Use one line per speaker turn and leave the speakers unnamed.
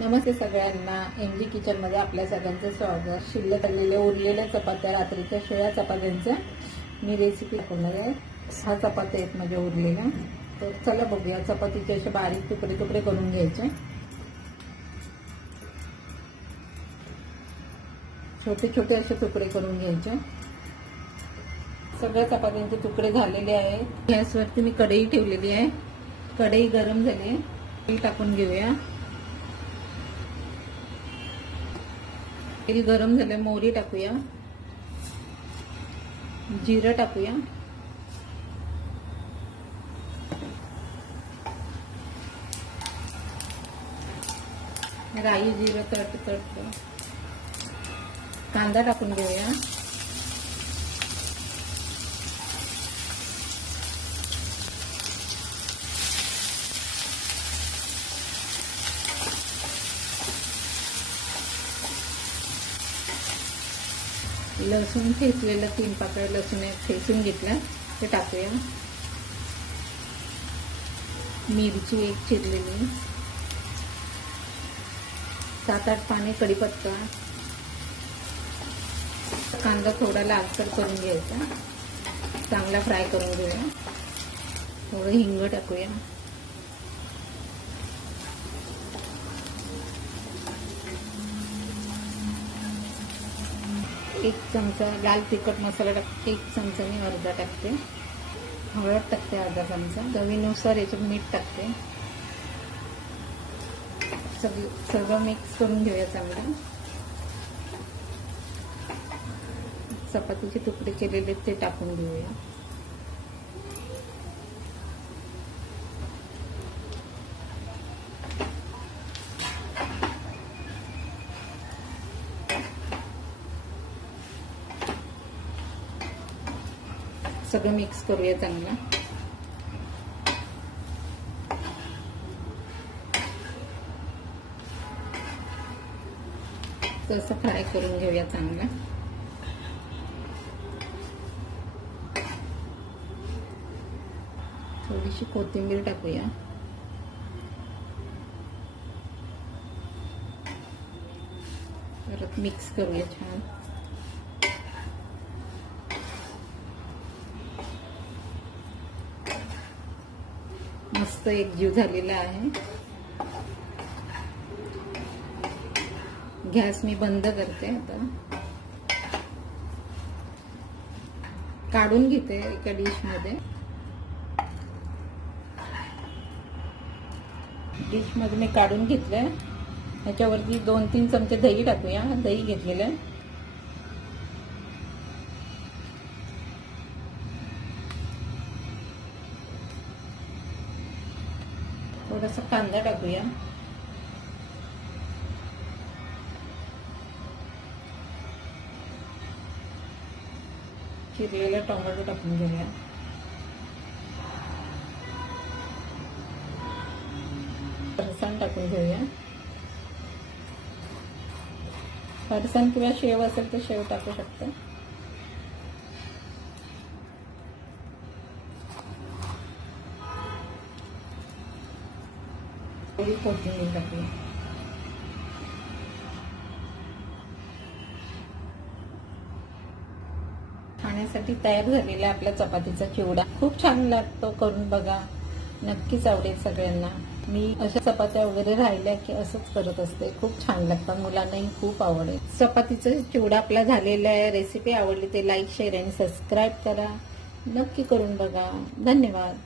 नमस्ते सगळ्यांना. M G किचनमध्ये आपल्या सगळ्यांचं स्वागत. शिल्लक आलेल्या उरलेल्या चपात्या रात्रीच्या शिळ्या चपात्यांचं मी रेसिपी दाखवणार आहे. सहा चपात्या आहेत माझ्या उरलेल्या. तर चला बघूया चपातीचे असे बारीक तुकडे तुकडे करून घ्यायचे. छोटे छोटे असे तुकडे करून घ्यायचे. सगळ्या चपात्यांचे तुकडे झालेले आहेत. गॅसवरती मी कढई ठेवलेली आहे. कढई गरम झाली आहे. टाकून घेऊया. तेल गरम झाले मोहरी टाकूया. जिरं टाकूया. राई जिरं तट तट कांदा टाकून घेऊया. लसूण ठेचलेलं तीन पाकळ्या लसूण ठेचून घेतल्या. ते टाकूया. मिरची एक चिरलेली. सात आठ पाने कढीपत्ता. कांदा थोडा लालसर करून घ्यायचा. चांगला फ्राय करून घेऊया. थोडं हिंग टाकूया. एक चमचा लाल तिखट मसाला टाकते एक चमचा मी अर्धा टाकते. हळद टाकते अर्धा चमचा. चवीनुसार याच्यात मीठ टाकते. सगळं सगळं मिक्स करून घेऊया चांगलं. चपातीचे तुकडे केलेले ते टाकून घेऊया. सगळं मिक्स करूया चांगलं. तसं फ्राय करून घेऊया चांगलं. थोडीशी कोथिंबीर टाकूया. परत मिक्स करूया छान. मस्त एकजीव झालेला आहे. गॅस मी बंद करते आता. काढून घेते एका डिशमध्ये डिशमध्ये मी काढून घेतलंय. ह्याच्यावरती दोन तीन चमचे दही टाकूया. दही घेतलेलं आहे. थोडासा कांदा टाकूया. चिरलेला टोमॅटो टाकून घेऊया. फरसाण टाकून घेऊया. फरसाण किंवा शेव असेल तर शेव टाकू शकतो. थोडी कोथिंबीर टाकूया खाण्यासाठी तयार झालेला आपल्या चपातीचा चिवडा. खूप छान लागतो करून बघा. नक्कीच आवडेल सगळ्यांना. मी अशा चपात्या वगैरे राहिल्या की असंच करत असते. खूप छान लागतात. मुलांनाही खूप आवडेल. चपातीचा चिवडा आपला झालेला आहे. रेसिपी आवडली ते लाईक शेअर आणि सबस्क्राईब करा. नक्की करून बघा. धन्यवाद.